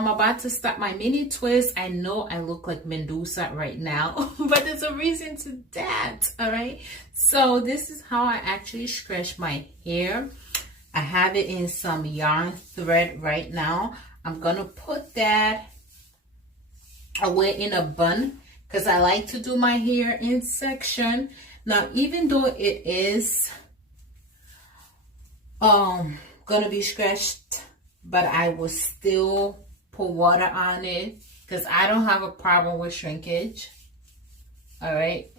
I'm about to start my mini twist. I know I look like Medusa right now, but there's a reason to that, all right? So this is how I actually stretch my hair. I have it in some yarn thread right now. I'm gonna put that away in a bun because I like to do my hair in section. Now, even though it is gonna be stretched, but I will still put water on it because I don't have a problem with shrinkage. All right,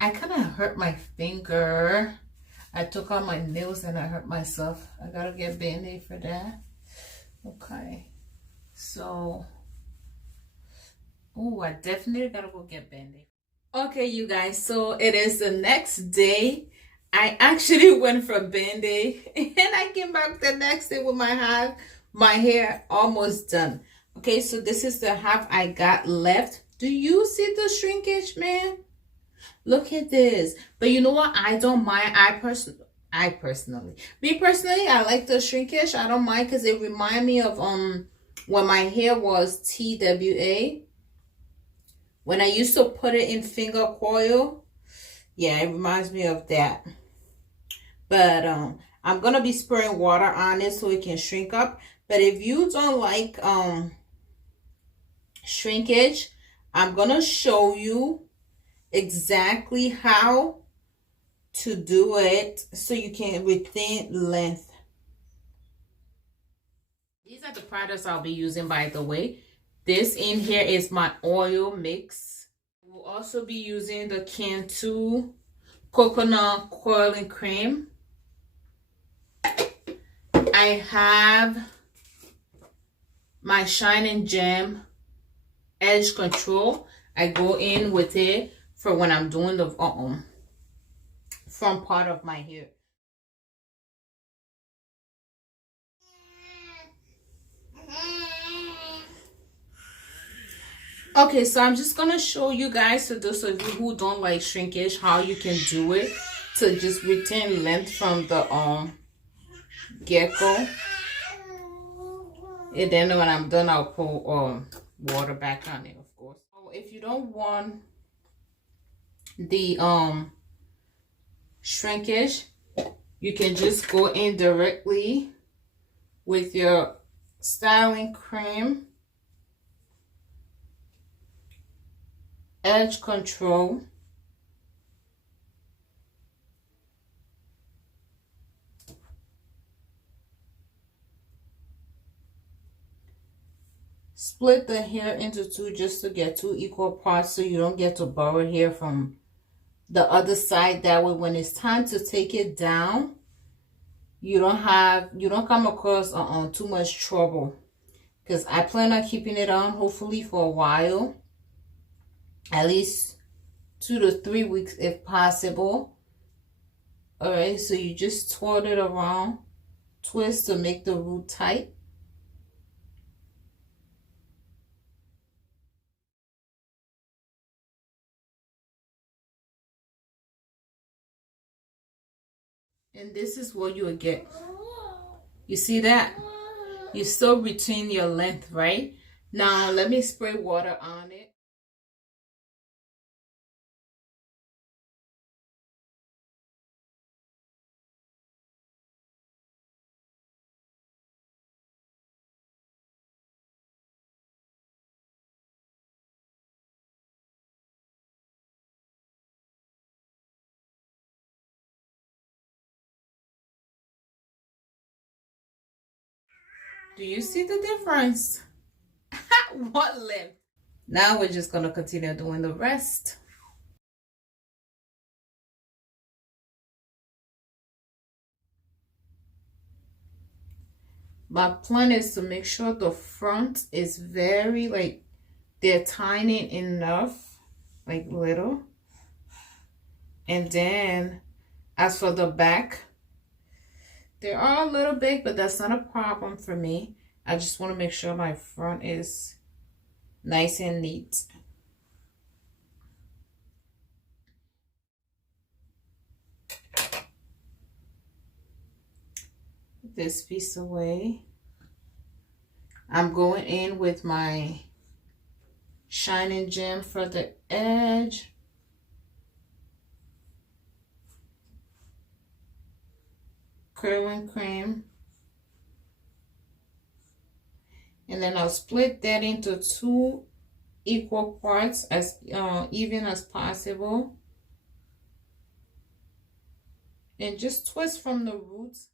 I kind of hurt my finger. I took out my nails and I hurt myself. I gotta get Band-Aid for that. Okay, so oh, I definitely gotta go get Band-Aid. Okay, you guys, so it is the next day. I actually went for Band-Aid and I came back the next day with my hair almost done. Okay, so this is the half I got left. Do you see the shrinkage, man? Look at this. But you know what? I don't mind. I personally, I like the shrinkage. I don't mind because it reminds me of when my hair was TWA. When I used to put it in finger coil. Yeah, it reminds me of that. But I'm gonna be spraying water on it so it can shrink up. But if you don't like shrinkage, I'm gonna show you exactly how to do it so you can retain length. These are the products I'll be using, by the way. This in here is my oil mix. We'll also be using the Cantu coconut coiling cream. I have my Shine and Gem edge control. I go in with it for when I'm doing the front part of my hair. Okay, so I'm just gonna show you guys, to those of you who don't like shrinkage, how you can do it to just retain length from the gecko. And then when I'm done, I'll pour water back on it, of course. So if you don't want the shrinkage, you can just go in directly with your styling cream, edge control, split the hair into two just to get two equal parts so you don't get to borrow hair from the other side. That way when it's time to take it down, you don't come across too much trouble, because I plan on keeping it on hopefully for a while, at least 2 to 3 weeks if possible. All right, so you just twirl it around, twist to make the root tight. And this is what you will get. You see that? You still retain your length, right? Now let me spray water on it. Do you see the difference? What left? Now we're just going to continue doing the rest. My plan is to make sure the front is very, like, they're tiny enough, like little. And then as for the back, they are a little big, but that's not a problem for me. I just want to make sure my front is nice and neat. Put this piece away. I'm going in with my Shining Gem for the edge. Curling cream. And then I'll split that into 2 equal parts as even as possible. And just twist from the roots.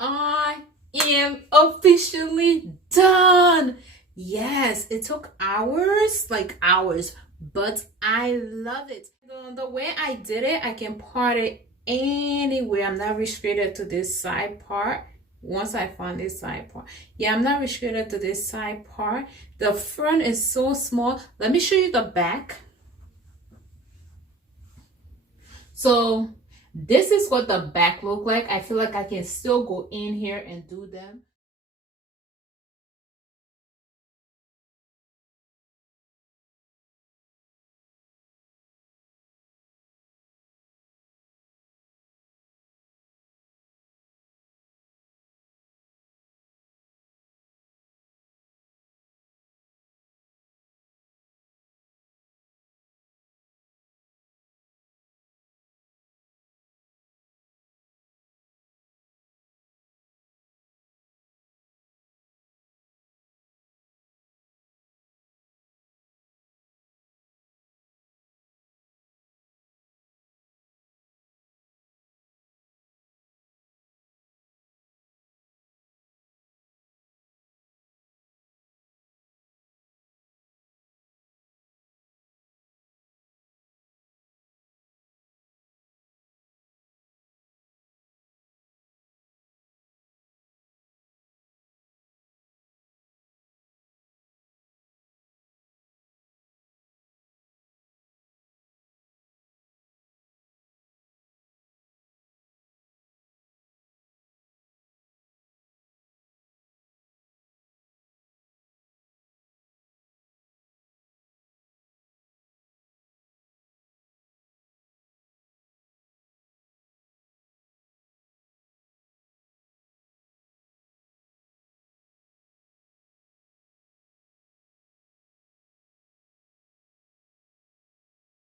I am officially done. Yes, it took hours, like hours, but I love it. The way I did it, I can part it anywhere. I'm not restricted to this side part. Once I find this side part, yeah, I'm not restricted to this side part. The front is so small. Let me show you the back. So this is what the back look like. I feel like I can still go in here and do them.